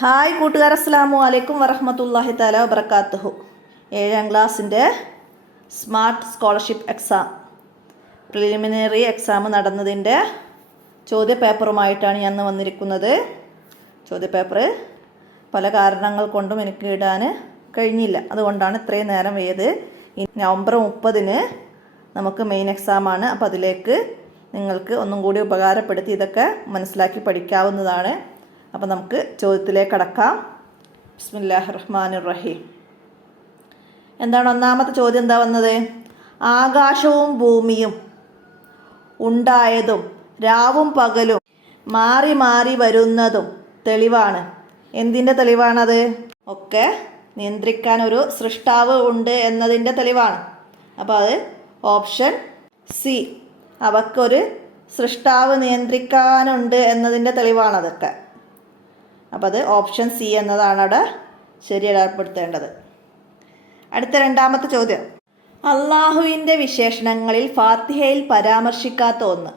Hi കൂട്ടുകാർ, അസ്സലാമു അലൈക്കും വറഹ്മത്തുള്ളാഹി തആല വബറകാതുഹു. 7ാം ക്ലാസ്സിൻ്റെ smart scholarship exam preliminary exam നടന്നതിൻ്റെ ചോദ്യപേപ്പറുമായിട്ടാണ് ഞാൻ വന്നിരിക്കുന്നത്. ചോദ്യപേപ്പർ പല കാരണങ്ങൾ കൊണ്ടും എനിക്ക് ഇടാൻ കഴിഞ്ഞില്ല, അതുകൊണ്ടാണ് ഇത്രയും നേരം വേത്. നവംബർ 30-ന് നമുക്ക് മെയിൻ എക്സാമാണ്. അപ്പോൾ അതിലേക്ക് നിങ്ങൾക്ക് ഒന്നും കൂടി ഉപകാരപ്പെടുത്തി ഇതൊക്കെ മനസ്സിലാക്കി പഠിക്കാവുന്നതാണ്. അപ്പോൾ നമുക്ക് ചോദ്യത്തിലേക്ക് കടക്കാം. ബിസ്മില്ലാഹിർ റഹ്മാനിർ റഹീം. എന്താണ് ഒന്നാമത്തെ ചോദ്യം? എന്താ വന്നത്? ആകാശവും ഭൂമിയും ഉണ്ടായതും രാവും പകലും മാറി മാറി വരുന്നതും തെളിവാണ്. എന്തിൻ്റെ തെളിവാണത്? ഒക്കെ നിയന്ത്രിക്കാൻ ഒരു സൃഷ്ടാവ് ഉണ്ട് എന്നതിൻ്റെ തെളിവാണ്. അപ്പോൾ അത് ഓപ്ഷൻ സി, അവക്കൊരു സൃഷ്ടാവ് നിയന്ത്രിക്കാനുണ്ട് എന്നതിൻ്റെ തെളിവാണതൊക്കെ. അപ്പോൾ അത് ഓപ്ഷൻ സി എന്നതാണ് അവിടെ ശരിയാപ്പെടുത്തേണ്ടത്. അടുത്ത രണ്ടാമത്തെ ചോദ്യം, അള്ളാഹുവിൻ്റെ വിശേഷണങ്ങളിൽ ഫാത്തിഹയിൽ പരാമർശിക്കാത്ത ഒന്ന്.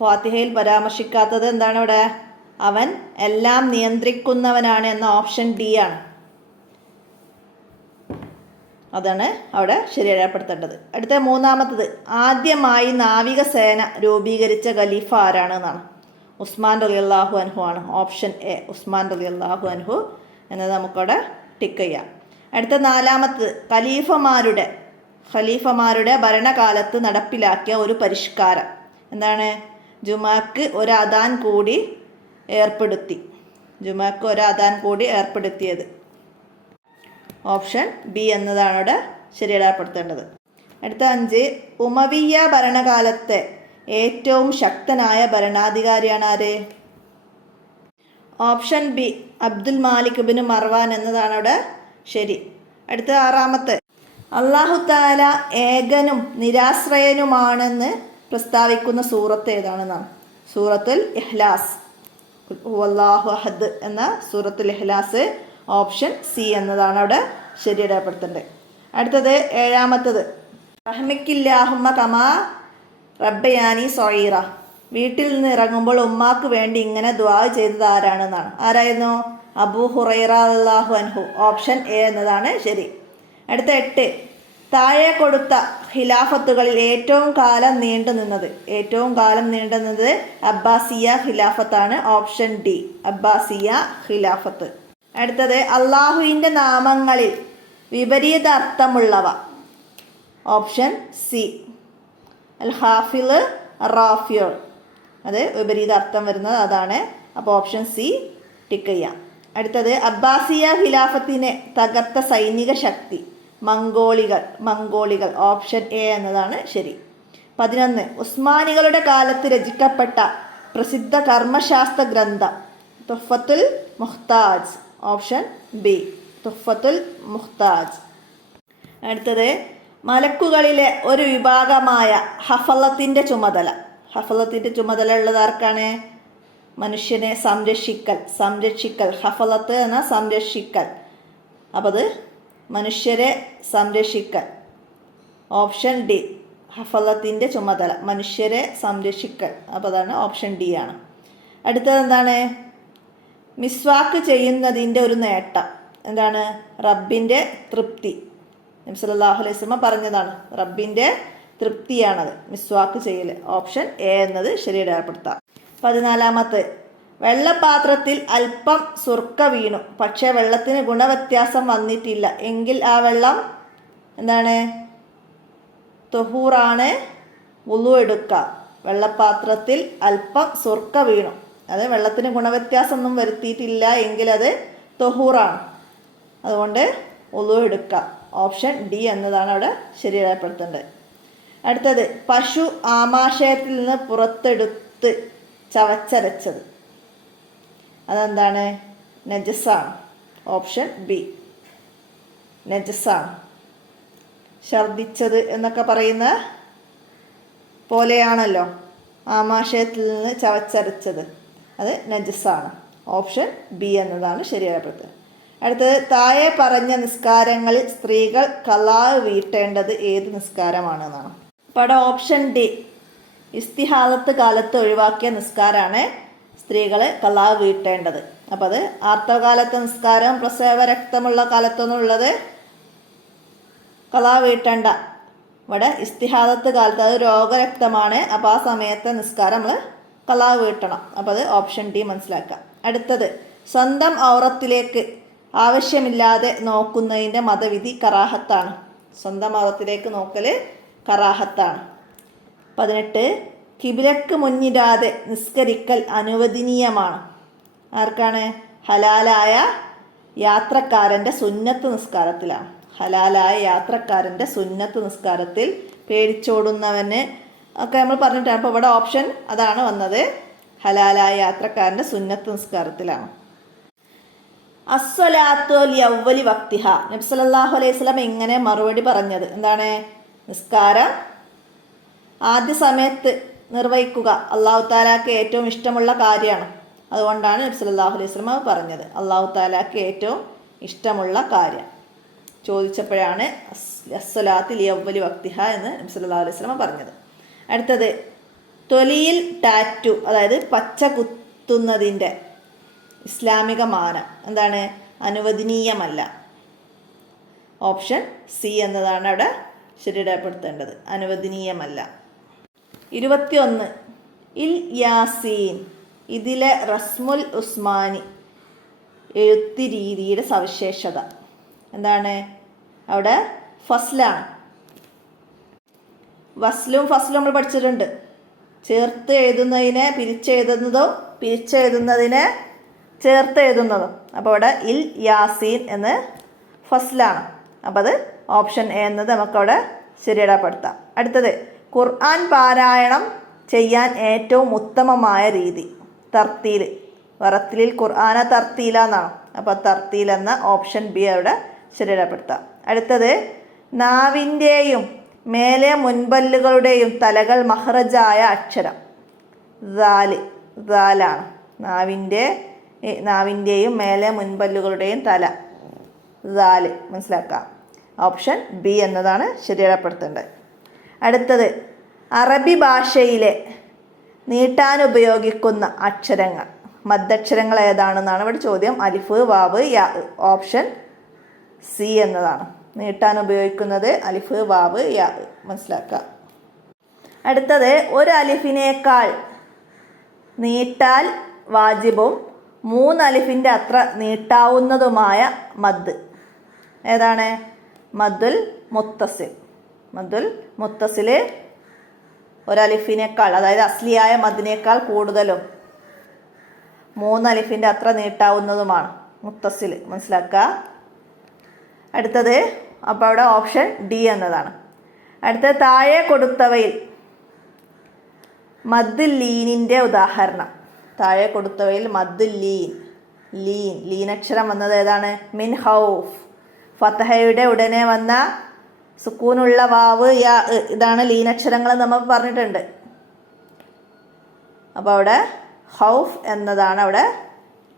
ഫാത്തിഹയിൽ പരാമർശിക്കാത്തത് എന്താണ് ഇവിടെ? അവൻ എല്ലാം നിയന്ത്രിക്കുന്നവനാണ് എന്ന ഓപ്ഷൻ ഡി ആണ്. അതാണ് അവിടെ ശരിയാപ്പെടുത്തേണ്ടത്. അടുത്ത മൂന്നാമത്തത്, ആദ്യമായി നാവികസേന രൂപീകരിച്ച ഖലീഫ ആരാണ് എന്നാണ്. ഉസ്മാൻ റളിയല്ലാഹു അൻഹു ആണ്. ഓപ്ഷൻ എ, ഉസ്മാൻ റളിയല്ലാഹു അൻഹു എന്നത് നമുക്കവിടെ ടിക്ക് ചെയ്യാം. അടുത്ത നാലാമത്തത്, ഖലീഫമാരുടെ ഭരണകാലത്ത് നടപ്പിലാക്കിയ ഒരു പരിഷ്കാരം. എന്താണ്? ജുമാക്ക് ഒരു അദാൻ കൂടി ഏർപ്പെടുത്തിയത്. ഓപ്ഷൻ ബി എന്നതാണ് അവിടെ ശരിയാപ്പെടുത്തേണ്ടത്. അടുത്ത 5, ഉമവിയ്യ ഭരണകാലത്തെ ഏറ്റവും ശക്തനായ ഭരണാധികാരിയാണ് ആര്? ഓപ്ഷൻ ബി, അബ്ദുൽ മാലിക് ഇബ്നു മർവാൻ എന്നതാണ് അവിടെ ശരി. അടുത്ത 6, അല്ലാഹു തആല ഏകനും നിരാശ്രയനുമാണെന്ന് പ്രസ്താവിക്കുന്ന സൂറത്ത് ഏതാണെന്നാണ്. സൂറത്തുൽ ഇഖ്ലാസ്, വല്ലാഹു അഹദ് എന്ന സൂറത്തുൽ ഇഖ്ലാസ്. ഓപ്ഷൻ സി എന്നതാണ് അവിടെ ശരിയാപ്പെടുത്തേണ്ടത്. അടുത്തത് 7, റഹ്മിക്കില്ലാഹുമ്മ കമാ റബ്ബയാനി സൊയീറ. വീട്ടിൽ നിന്ന് ഇറങ്ങുമ്പോൾ ഉമ്മാക്ക് വേണ്ടി ഇങ്ങനെ ദുആ ചെയ്തത് ആരാണെന്നാണ്. ആരായിരുന്നു? അബൂ ഹുറൈറ റളിയല്ലാഹു അൻഹു. ഓപ്ഷൻ എ എന്നതാണ് ശരി. അടുത്ത 8, താഴെ കൊടുത്ത ഖിലാഫത്തുകളിൽ ഏറ്റവും കാലം നീണ്ടു നിന്നത് അബ്ബാസിയ ഖിലാഫത്താണ്. ഓപ്ഷൻ ഡി, അബ്ബാസിയ ഖിലാഫത്ത്. അടുത്തത്, അള്ളാഹുവിൻ്റെ നാമങ്ങളിൽ വിപരീത അർത്ഥമുള്ളവ. ഓപ്ഷൻ സി, അൽ ഹാഫിള് റാഫിയോൾ. അത് വിപരീത അർത്ഥം വരുന്നത് അതാണ്. അപ്പോൾ ഓപ്ഷൻ സി ടിക്ക് ചെയ്യാം. അടുത്തത്, അബ്ബാസിയ ഖിലാഫത്തിനെ തകർത്ത സൈനിക ശക്തി മംഗോളികൾ. ഓപ്ഷൻ എ എന്നതാണ് ശരി. 11, ഉസ്മാനികളുടെ കാലത്ത് രചിക്കപ്പെട്ട പ്രസിദ്ധ കർമ്മശാസ്ത്ര ഗ്രന്ഥം തുഹ്ഫത്തുൽ മുഹ്താജ്. ഓപ്ഷൻ ബി, തുഹ്ഫത്തുൽ മുഹ്താജ്. അടുത്തത്, മലക്കുകളിലെ ഒരു വിഭാഗമായ ഹഫലത്തിൻ്റെ ചുമതല ഉള്ളത് ആർക്കാണ്? മനുഷ്യനെ സംരക്ഷിക്കൽ. ഹഫലത്ത് എന്ന സംരക്ഷിക്കൽ. അപ്പോൾ അത് മനുഷ്യരെ സംരക്ഷിക്കൽ. ഓപ്ഷൻ ഡി, ഹഫലത്തിൻ്റെ ചുമതല മനുഷ്യരെ സംരക്ഷിക്കൽ. അപ്പോൾ അതാണ് ഓപ്ഷൻ ഡി ആണ്. അടുത്തത് എന്താണ്? മിസ്വാക്ക് ചെയ്യുന്നതിൻ്റെ ഒരു നേട്ടം എന്താണ്? റബ്ബിൻ്റെ തൃപ്തി. നബി സല്ലല്ലാഹു അലൈഹി വസല്ലം പറഞ്ഞതാണ്. റബ്ബിൻ്റെ തൃപ്തിയാണത് മിസ്വാക്ക് ചെയ്യൽ. ഓപ്ഷൻ എ എന്നത് ശരിയാപ്പെടുത്താം. 14, വെള്ളപാത്രത്തിൽ അല്പം സുർക്ക വീണു, പക്ഷേ വെള്ളത്തിന് ഗുണവ്യത്യാസം വന്നിട്ടില്ല എങ്കിൽ ആ വെള്ളം എന്താണ്? തൊഹൂറാണ്, വുളു എടുക്കുക. വെള്ളപാത്രത്തിൽ അല്പം സുർക്ക വീണു, അത് വെള്ളത്തിന് ഗുണവ്യത്യാസം ഒന്നും വരുത്തിയിട്ടില്ല എങ്കിൽ അത് തൊഹൂറാണ്, അതുകൊണ്ട് വുളു എടുക്കുക. ഓപ്ഷൻ ഡി എന്നതാണ് അവിടെ ശരിയാപ്പെടുത്തേണ്ടത്. അടുത്തത്, പശു ആമാശയത്തിൽ നിന്ന് പുറത്തെടുത്ത് ചവച്ചരച്ചത്. അതെന്താണ്? നജസാണ്. Option B, നജസാണ്. ഛർദിച്ചത് എന്നൊക്കെ പറയുന്ന പോലെയാണല്ലോ ആമാശയത്തിൽ നിന്ന് ചവച്ചരച്ചത്, അത് നജസാണ്. ഓപ്ഷൻ ബി എന്നതാണ് ശരിയാപ്പെടുത്തുക. അടുത്തത്, താഴെ പറഞ്ഞ നിസ്കാരങ്ങളിൽ സ്ത്രീകൾ ഖളാ വീട്ടേണ്ടത് ഏത് നിസ്കാരമാണെന്നാണ്. അപ്പോൾ അവിടെ ഓപ്ഷൻ ഡി, ഇസ്തിഹാദത്ത് കാലത്ത് ഒഴിവാക്കിയ നിസ്കാരമാണ് സ്ത്രീകൾ ഖലാ വീട്ടേണ്ടത്. അപ്പോൾ അത് ആർത്തവകാലത്തെ നിസ്കാരം പ്രസവ രക്തമുള്ള കാലത്തൊന്നുള്ളത് ഖലാ വീട്ടേണ്ട. ഇവിടെ ഇസ്തിഹാദത്ത് കാലത്ത് അത് രോഗരക്തമാണ്. അപ്പോൾ ആ സമയത്തെ നിസ്കാരം നമ്മൾ ഖലാ വീട്ടണം. അപ്പോൾ അത് ഓപ്ഷൻ ഡി മനസ്സിലാക്കാം. അടുത്തത് സ്വന്തം ഔറത്തിലേക്ക് ആവശ്യമില്ലാതെ നോക്കുന്നതിൻ്റെ മതവിധി കറാഹത്താണ്. സ്വന്തം ഔറത്തിലേക്ക് നോക്കൽ കറാഹത്താണ്. 18 കിബിലക്ക് മുന്നിടാതെ നിസ്കരിക്കൽ അനുവദനീയമാണ്. ആർക്കാണ്? ഹലാലായ യാത്രക്കാരൻ്റെ സുന്നത്ത് നിസ്കാരത്തിലാണ്. ഹലാലായ യാത്രക്കാരൻ്റെ സുന്നത്ത് നിസ്കാരത്തിൽ പേടിച്ചോടുന്നവന് ഒക്കെ നമ്മൾ പറഞ്ഞിട്ടാണ്. അപ്പോൾ ഇവിടെ ഓപ്ഷൻ അതാണ് വന്നത്, ഹലാലായ യാത്രക്കാരൻ്റെ സുന്നത്ത് നിസ്കാരത്തിലാണ്. അസ്വലാത്തു ലിഅവ്വലി വക്തിഹ. നബി സല്ലല്ലാഹു അലൈഹി വസല്ലം ഇങ്ങനെ മറുപടി പറഞ്ഞത് എന്താണ്? നിസ്കാരം ആദ്യ സമയത്ത് നിർവഹിക്കുക അല്ലാഹു തആലക്ക് ഏറ്റവും ഇഷ്ടമുള്ള കാര്യമാണ്. അതുകൊണ്ടാണ് നബി സല്ലല്ലാഹു അലൈഹി വസല്ലം പറഞ്ഞത് അല്ലാഹു തആലക്ക് ഏറ്റവും ഇഷ്ടമുള്ള കാര്യം. ചോദിച്ചപ്പോഴാണ് അസ്സലാത്തു ലിഅവ്വലി വക്തിഹ എന്ന് നബി സല്ലല്ലാഹു അലൈഹി വസല്ലം പറഞ്ഞത്. അടുത്തത് തൊലിയിൽ ടാറ്റു, അതായത് പച്ച കുത്തുന്നതിൻ്റെ ഇസ്ലാമിക മാനം എന്താണ്? അനുവദനീയമല്ല. ഓപ്ഷൻ സി എന്നതാണ് അവിടെ ശരിപ്പെടുത്തേണ്ടത്, അനുവദനീയമല്ല. 21 ഇൽ യാസീൻ, ഇതിലെ റസ്മുൽ ഉസ്മാനി എഴുത്ത് രീതിയുടെ സവിശേഷത എന്താണ്? അവിടെ ഫസ്ലാണ്. വസ്ലും ഫസ്ലും നമ്മൾ പഠിച്ചിട്ടുണ്ട്. ചേർത്ത് എഴുതുന്നതിനെ പിരിച്ചെഴുതുന്നതും പിരിച്ചെഴുതുന്നതിനെ ചേർത്ത് എഴുതുന്നതും. അപ്പോൾ ഇവിടെ ഇൽ യാസീൻ എന്ന് ഫസ്ലാണ്. അപ്പോൾ അത് ഓപ്ഷൻ എ എന്നത് നമുക്കവിടെ ശരിയിടപ്പെടുത്താം. അടുത്തത് ഖുർആൻ പാരായണം ചെയ്യാൻ ഏറ്റവും ഉത്തമമായ രീതി തർത്തീൽ. വറത്തിലിൽ ഖുർആന തർത്തീല എന്നാണ്. അപ്പോൾ തർത്തീൽ എന്ന ഓപ്ഷൻ ബി അവിടെ ശരിയിടപ്പെടുത്താം. അടുത്തത് നാവിൻ്റെയും മേലെ മുൻപല്ലുകളുടെയും തലകൾ മഹ്റജായ അക്ഷരം ദാലാണ്. നാവിൻ്റെയും മേലെ മുൻപല്ലുകളുടെയും തല ദാല് മനസ്സിലാക്കാം. ഓപ്ഷൻ ബി എന്നതാണ് ശരിയിടപ്പെടുത്തേണ്ടത്. അടുത്തത് അറബി ഭാഷയിലെ നീട്ടാൻ ഉപയോഗിക്കുന്ന അക്ഷരങ്ങൾ മദ്ദക്ഷരങ്ങൾ ഏതാണെന്നാണ് ഇവിടെ ചോദ്യം. അലിഫ്, വാവ്, യാ. ഓപ്ഷൻ സി എന്നതാണ്. നീട്ടാൻ ഉപയോഗിക്കുന്നത് അലിഫ്, വാവ്, യാ മനസ്സിലാക്കുക. അടുത്തത് ഒരു അലിഫിനേക്കാൾ നീട്ടാൽ വാജിബും 3 അലിഫിൻ്റെ അത്ര നീട്ടാവുന്നതുമായ മദ് ഏതാണ്? മദ്ദുൽ മുത്തസിൽ. മദ്ദുൽ മുത്തസിൽ ഒരലിഫിനേക്കാൾ, അതായത് അസ്ലിയായ മദ്ദിനേക്കാൾ കൂടുതലും 3 അലിഫിൻ്റെ അത്ര നീട്ടാവുന്നതുമാണ് മുത്തസിൽ മനസ്സിലാക്കുക. അടുത്തത് അപ്പോൾ അവിടെ ഓപ്ഷൻ ഡി എന്നതാണ്. അടുത്തത് താഴെ കൊടുത്തവയിൽ മദ്ദുൽ ലീനിൻ്റെ ഉദാഹരണം. താഴെ കൊടുത്തവയിൽ മദ്ദുൽ ലീനക്ഷരം വന്നത് ഏതാണ്? മിൻ ഹൗഫ്. ഫതഹയുടെ ഉടനെ വന്ന സുക്കൂനുള്ള വാവ്, യാ, ഇതാണ് ലീനക്ഷരങ്ങൾ നമ്മൾ പറഞ്ഞിട്ടുണ്ട്. അപ്പോൾ അവിടെ ഹൗഫ് എന്നതാണ് അവിടെ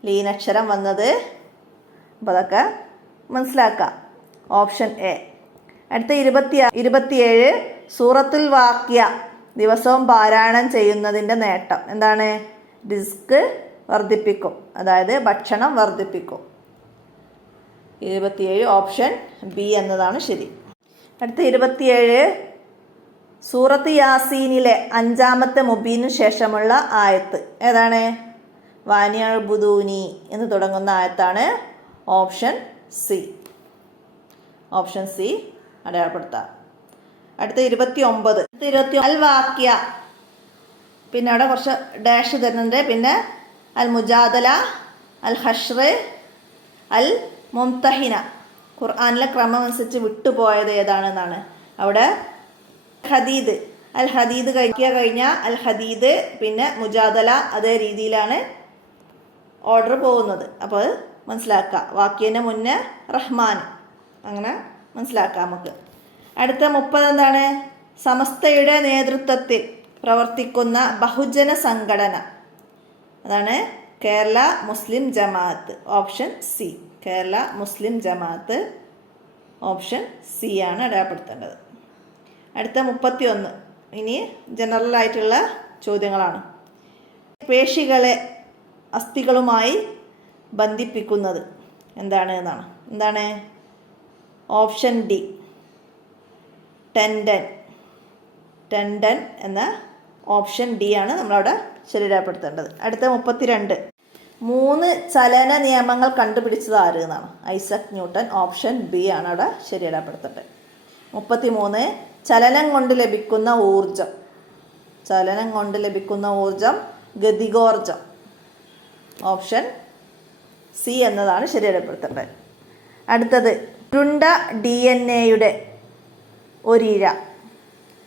ലീനക്ഷരം വന്നത്. അപ്പോൾ അതൊക്കെ മനസ്സിലാക്കാം. Option A. അടുത്ത 27 സൂറത്തുൽ വാഖിയ ദിവസവും പാരായണം ചെയ്യുന്നതിൻ്റെ നേട്ടം എന്താണ്? റിസ്ക് വർദ്ധിപ്പിക്കും, അതായത് ഭക്ഷണം വർദ്ധിപ്പിക്കും. 27 ഓപ്ഷൻ ബി എന്നതാണ് ശരി. അടുത്ത 27 സൂറത്ത് യാസീനിലെ 5-ാമത്തെ മുബീനു ശേഷമുള്ള ആയത്ത് ഏതാണ്? വാനിയഅ്ബുദൂനി എന്ന് തുടങ്ങുന്ന ആയത്താണ്. Option C. ഓപ്ഷൻ സി അടയാളപ്പെടുത്താം. അടുത്ത 29 അൽ വാഖിയ, പിന്നെ അവിടെ കുറച്ച് ഡാഷ് തരുന്നുണ്ട്. പിന്നെ അൽ മുജാദല, അൽ ഹഷ്ർ, അൽ മുംതഹിന. ഖുർആനിലെ ക്രമം അനുസരിച്ച് വിട്ടുപോയത് ഏതാണെന്നാണ്. അവിടെ ഹദീദ്, അൽ ഹദീദ് കഴിഞ്ഞാൽ അൽ ഹദീദ്, പിന്നെ മുജാദല, അതേ രീതിയിലാണ് ഓർഡർ പോകുന്നത്. അപ്പോൾ അത് മനസ്സിലാക്കാം. വാക്യൻ്റെ മുന്നേ റഹ്മാൻ, അങ്ങനെ മനസ്സിലാക്കാം നമുക്ക്. അടുത്ത 30 എന്താണ്? സമസ്തയുടെ നേതൃത്വത്തിൽ പ്രവർത്തിക്കുന്ന ബഹുജന സംഘടന അതാണ് Kerala Muslim Jamaath. Option C. Kerala Muslim Jamaath option C ആണ് അടയാളപ്പെടുത്തേണ്ടത്. അടുത്ത 31 ഇനി ജനറൽ ആയിട്ടുള്ള ചോദ്യങ്ങളാണ്. പേശികളെ അസ്ഥികളുമായി ബന്ധിപ്പിക്കുന്നത് എന്താണ് ഓപ്ഷൻ ഡി ടെൻഡൻ എന്ന ഓപ്ഷൻ ഡി ആണ് നമ്മളവിടെ ശരിയാപ്പെടുത്തേണ്ടത്. അടുത്ത 32 3 ചലന നിയമങ്ങൾ കണ്ടുപിടിച്ചത് ആര് എന്നാണ്. Isaac Newton. ഓപ്ഷൻ ബി ആണ് അവിടെ ശരിയാപ്പെടുത്തേണ്ടത്. 33 ചലനം കൊണ്ട് ലഭിക്കുന്ന ഊർജം ഗതികോർജം. ഓപ്ഷൻ സി എന്നതാണ് ശരിയാപ്പെടുത്തേണ്ടത്. അടുത്തത് ചുരുണ്ട DNA ഒരിഴ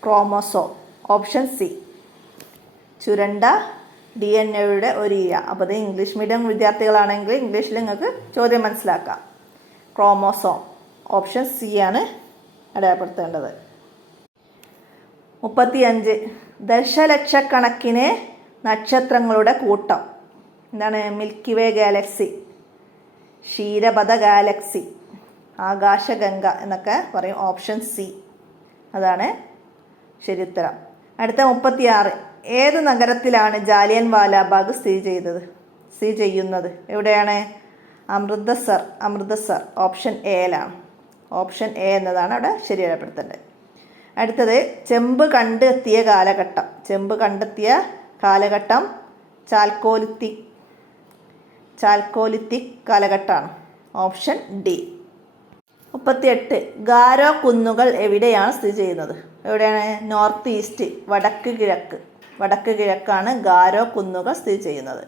ക്രോമോസോം. ഓപ്ഷൻ സി ചുരുണ്ട DNA ഒരിഴ. അപ്പോൾ അത് ഇംഗ്ലീഷ് മീഡിയം വിദ്യാർത്ഥികളാണെങ്കിൽ ഇംഗ്ലീഷിൽ നിങ്ങൾക്ക് ചോദ്യം മനസ്സിലാക്കാം. ക്രോമോസോം. ഓപ്ഷൻ സി ആണ് അടയാളപ്പെടുത്തേണ്ടത്. 35 ദശലക്ഷക്കണക്കിന് നക്ഷത്രങ്ങളുടെ കൂട്ടം. മിൽക്കി വേ ഗാലക്സി, ക്ഷീരപഥ ഗാലക്സി, ആകാശഗംഗ എന്നൊക്കെ പറയും. ഓപ്ഷൻ സി അതാണ് ശരിയുത്തരം. അടുത്ത 36 ഏത് നഗരത്തിലാണ് ജാലിയൻ വാലാബാഗ് സ്ഥിതി ചെയ്യുന്നത്? എവിടെയാണ്? അമൃതസർ. ഓപ്ഷൻ എയിലാണ്. ഓപ്ഷൻ എ എന്നതാണ് അവിടെ ശരിയാപ്പെടുത്തേണ്ടത്. അടുത്തത് ചെമ്പ് കണ്ടെത്തിയ കാലഘട്ടം ചാൽക്കോലിത്തിക് കാലഘട്ടമാണ്. Option D. 38 ഗാരോ കുന്നുകൾ എവിടെയാണ് സ്ഥിതി ചെയ്യുന്നത്? എവിടെയാണ്? നോർത്ത് ഈസ്റ്റ്, വടക്ക് കിഴക്കാണ് ഗാരോ കുന്നുകൾ സ്ഥിതി ചെയ്യുന്നത്.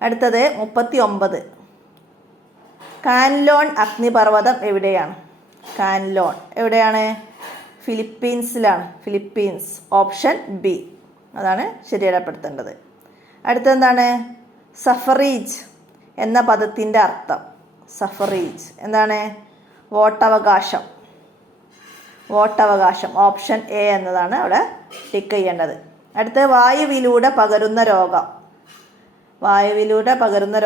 അടുത്തത് 39 കാൻലോൺ അഗ്നിപർവ്വതം എവിടെയാണ്? എവിടെയാണ്? ഫിലിപ്പീൻസ്. ഓപ്ഷൻ ബി അതാണ് ശരിയാപ്പെടുത്തേണ്ടത്. അടുത്തെന്താണ്? സഫറീജ് എന്ന പദത്തിൻ്റെ അർത്ഥം. എന്താണ്? വോട്ടവകാശം. ഓപ്ഷൻ എ എന്നതാണ് അവിടെ ടിക്ക് ചെയ്യേണ്ടത്. അടുത്ത വായുവിലൂടെ പകരുന്ന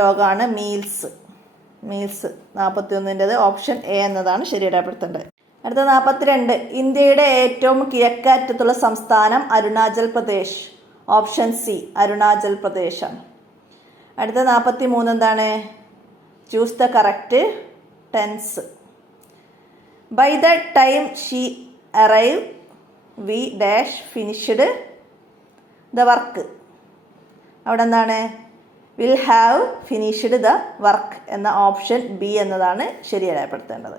രോഗമാണ് മീൽസ്. 41 ഓപ്ഷൻ എ എന്നതാണ് ശരിയാപ്പെടുത്തേണ്ടത്. അടുത്ത 42 ഇന്ത്യയുടെ ഏറ്റവും കിഴക്കറ്റത്തുള്ള സംസ്ഥാനം അരുണാചൽ പ്രദേശ്. ഓപ്ഷൻ സി അരുണാചൽ പ്രദേശാണ്. അടുത്ത 43 എന്താണ്? Choose the correct tense. By the time she arrive we dash finished the work. അവിടെ എന്താണ്? Will have finished the work എന്ന ഓപ്ഷൻ ബി എന്നതാണ് ശരിയാപ്പെടുത്തേണ്ടത്.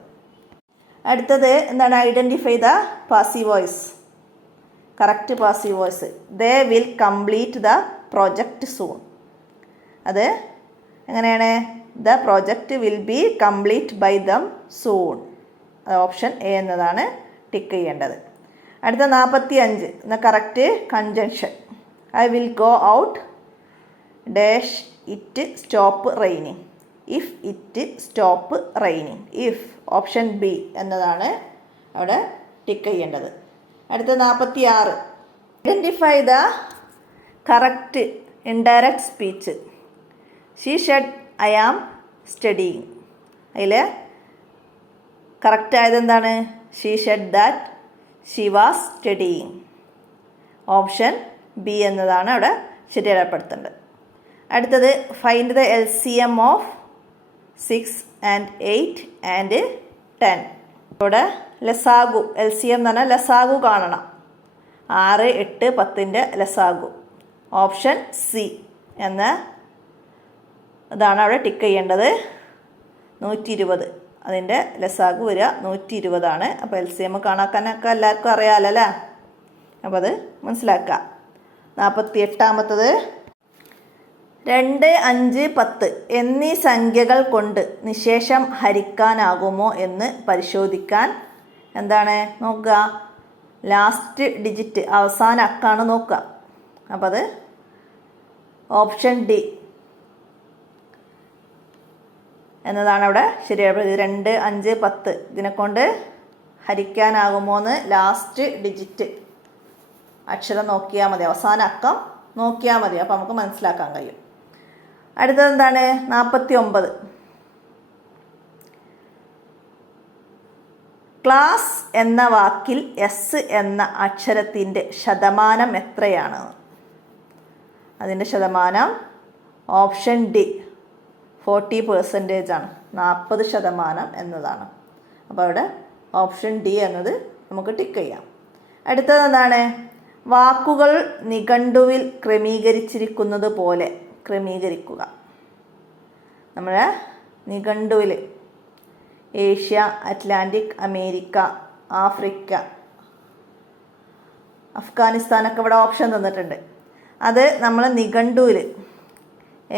അടുത്തത് എന്താണ്? Identify the passive voice. Correct passive voice. They will complete the project soon. അത് എങ്ങനെയാണ്? The project will be complete by them soon. Option A എന്നതാണ് ടിക്ക് ചെയ്യേണ്ടത്. അടുത്ത 45 എന്ന correct conjunction. I will go out dash it stop raining. If it stop raining. Option B എന്നതാണ് അവിടെ tick ചെയ്യേണ്ടത്. അടുത്ത 46 identify the correct indirect speech. She said I am studying. അതിൽ correct ആയത് എന്താണ്? She said that she was studying. Option B എന്നതാണ് അവിടെ ശരിയാപ്പെടുത്തേണ്ടത്. അടുത്തത് find the LCM of 6 and 8 and 10. ഇവിടെ ലസാഗു LCM എന്ന് പറഞ്ഞാൽ ലസാഗു കാണണം. 6, 8, 10 ലസാഗു. ഓപ്ഷൻ സി എന്ന ഇതാണ് അവിടെ ടിക്ക് ചെയ്യേണ്ടത്. 120 അതിൻ്റെ ലസാഗു വരിക 120 അപ്പോൾ LCM കാണാനൊക്കെ എല്ലാവർക്കും അറിയാമല്ലോ അല്ലേ? അപ്പോൾ അത് മനസ്സിലാക്കുക. 48 2, 5, 10 എന്നീ സംഖ്യകൾ കൊണ്ട് നിശേഷം ഹരിക്കാനാകുമോ എന്ന് പരിശോധിക്കാൻ നോക്കുക. ലാസ്റ്റ് ഡിജിറ്റ് അവസാന അക്കാണ് നോക്കുക. അപ്പോൾ അത് ഓപ്ഷൻ ഡി എന്നതാണ് അവിടെ ശരിയായത്. 2, 5, 10 ഇതിനെക്കൊണ്ട് ഹരിക്കാനാകുമോ എന്ന് ലാസ്റ്റ് ഡിജിറ്റ് അക്ഷരം നോക്കിയാൽ മതി, അവസാന അക്കം നോക്കിയാൽ മതി. അപ്പോൾ നമുക്ക് മനസ്സിലാക്കാൻ കഴിയും. അടുത്തത് 49 ക്ലാസ് എന്ന വാക്കിൽ എസ് എന്ന അക്ഷരത്തിൻ്റെ ശതമാനം എത്രയാണ്? അതിൻ്റെ ശതമാനം ഓപ്ഷൻ ഡി 40% ആണ്, 40% എന്നതാണ്. അപ്പോൾ അവിടെ ഓപ്ഷൻ ഡി എന്നത് നമുക്ക് ടിക്ക് ചെയ്യാം. അടുത്തത് എന്താണ്? വാക്കുകൾ നിഘണ്ടുവിൽ ക്രമീകരിച്ചിരിക്കുന്നത് പോലെ ക്രമീകരിക്കുക. നമ്മുടെ നിഘണ്ടുവിൽ ഏഷ്യ, അറ്റ്ലാന്റിക്, അമേരിക്ക, ആഫ്രിക്ക, അഫ്ഗാനിസ്ഥാനൊക്കെ ഇവിടെ ഓപ്ഷൻ തന്നിട്ടുണ്ട്. അത് നമ്മൾ നിഘണ്ടുവിൽ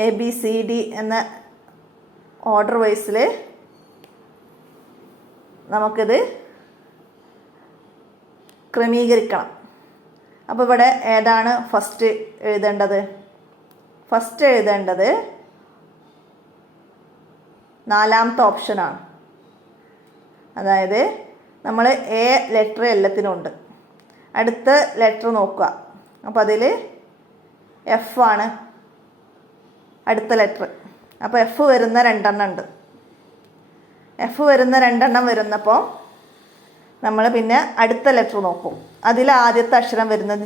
ABCD എന്ന ഓർഡർ വൈസിൽ നമുക്കിത് ക്രമീകരിക്കണം. അപ്പോൾ ഇവിടെ ഏതാണ് ഫസ്റ്റ് എഴുതേണ്ടത്? ഫസ്റ്റ് എഴുതേണ്ടത് 4ാമത്തെ ഓപ്ഷനാണ്. അതായത് നമ്മൾ A ലെറ്റർ എല്ലാത്തിനും ഉണ്ട്. അടുത്ത ലെറ്റർ നോക്കുക. അപ്പോൾ അതിൽ F ആണ് അടുത്ത ലെറ്റർ. അപ്പോൾ F വരുന്ന 2 എണ്ണം ഉണ്ട്. F വരുന്ന 2 എണ്ണം വരുന്നപ്പോൾ നമ്മൾ പിന്നെ അടുത്ത ലെറ്റർ നോക്കും. അതിൽ ആദ്യത്തെ അക്ഷരം വരുന്നത്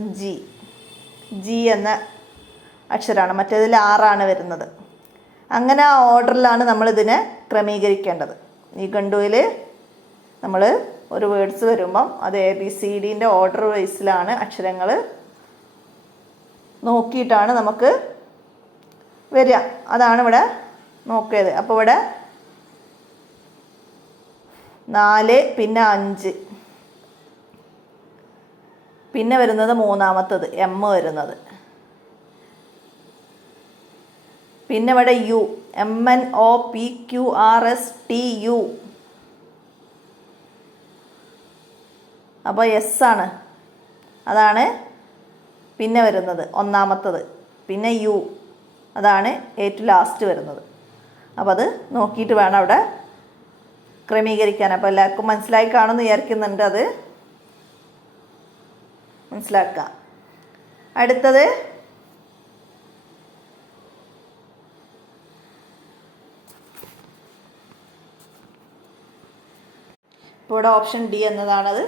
G എന്ന അക്ഷരമാണ്. മറ്റേതിൽ R ആണ് വരുന്നത്. അങ്ങനെ ആ ഓർഡറിലാണ് നമ്മളിതിനെ ക്രമീകരിക്കേണ്ടത്. നിഘണ്ടുവിൽ നമ്മൾ ഒരു വേർഡ്സ് വരുമ്പം അത് ABCDൻ്റെ ഓർഡർ വൈസിലാണ് അക്ഷരങ്ങൾ നോക്കിയിട്ടാണ് നമുക്ക് വരിക. അതാണ് ഇവിടെ നോക്കിയത്. അപ്പോൾ ഇവിടെ 4, പിന്നെ 5, പിന്നെ വരുന്നത് 3ാമത്തത് M വരുന്നത്. പിന്നെ ഇവിടെ U, MNOPQRSTU. അപ്പോൾ S ആണ്, അതാണ് പിന്നെ വരുന്നത് 1ാമത്തത്. പിന്നെ U, അതാണ് ഏറ്റവും ലാസ്റ്റ് വരുന്നത്. അപ്പോൾ അത് നോക്കിയിട്ട് വേണം അവിടെ ക്രമീകരിക്കാൻ. അപ്പോൾ എല്ലാവർക്കും മനസ്സിലായി കാണുമെന്ന് വിചാരിക്കുന്നുണ്ട്. അത് മനസ്സിലാക്കാം. അടുത്തത് ഇപ്പോൾ ഇവിടെ ഓപ്ഷൻ ഡി എന്നതാണത്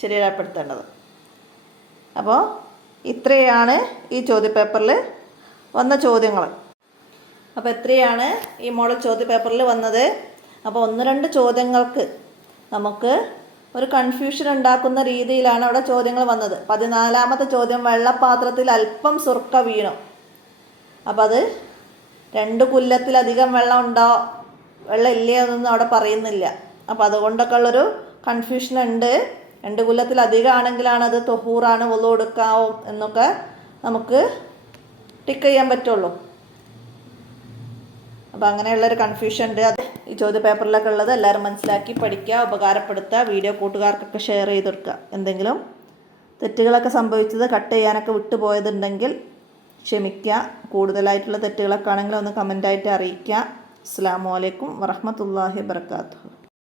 ശരിയാപ്പെടുത്തേണ്ടത്. അപ്പോൾ ഇത്രയാണ് ഈ ചോദ്യപേപ്പറിൽ വന്ന ചോദ്യങ്ങൾ. അപ്പോൾ എത്രയാണ് ഈ മോഡൽ ചോദ്യപേപ്പറിൽ വന്നത്? അപ്പോൾ 1-2 ചോദ്യങ്ങൾക്ക് നമുക്ക് ഒരു കൺഫ്യൂഷൻ ഉണ്ടാക്കുന്ന രീതിയിലാണ് അവിടെ ചോദ്യങ്ങൾ വന്നത്. 14ാമത്തെ ചോദ്യം, വെള്ളപ്പാത്രത്തിൽ അല്പം സുർക്ക വീണു. അപ്പോൾ അത് 2 കുല്ലത്തിലധികം വെള്ളം വെള്ളം ഇല്ലേ എന്നൊന്നും അവിടെ പറയുന്നില്ല. അപ്പോൾ അതുകൊണ്ടൊക്കെ ഉള്ളൊരു കൺഫ്യൂഷൻ ഉണ്ട്. 2 കുല്ലത്തിലധികം ആണെങ്കിലാണ് അത് തൊഹൂറാണ്, വുളു എടുക്കാവും എന്നൊക്കെ നമുക്ക് ടിക്ക് ചെയ്യാൻ പറ്റുള്ളൂ. അപ്പോൾ അങ്ങനെയുള്ളൊരു കൺഫ്യൂഷൻ ഉണ്ട്. അത് ഈ ചോദ്യപേപ്പറിലൊക്കെ ഉള്ളത് എല്ലാവരും മനസ്സിലാക്കി പഠിക്കുക, ഉപകാരപ്പെടുത്തുക. വീഡിയോ കൂട്ടുകാർക്കൊക്കെ ഷെയർ ചെയ്ത് കൊടുക്കുക. എന്തെങ്കിലും തെറ്റുകളൊക്കെ സംഭവിച്ചത് കട്ട് ചെയ്യാനൊക്കെ വിട്ടുപോയതുണ്ടെങ്കിൽ ക്ഷമിക്കുക. കൂടുതലായിട്ടുള്ള തെറ്റുകളൊക്കെ ആണെങ്കിൽ ഒന്ന് കമൻ്റായിട്ട് അറിയിക്കുക. അസ്സലാമു അലൈക്കും വറഹ്മത്തുള്ളാഹി വബറകാതുഹു.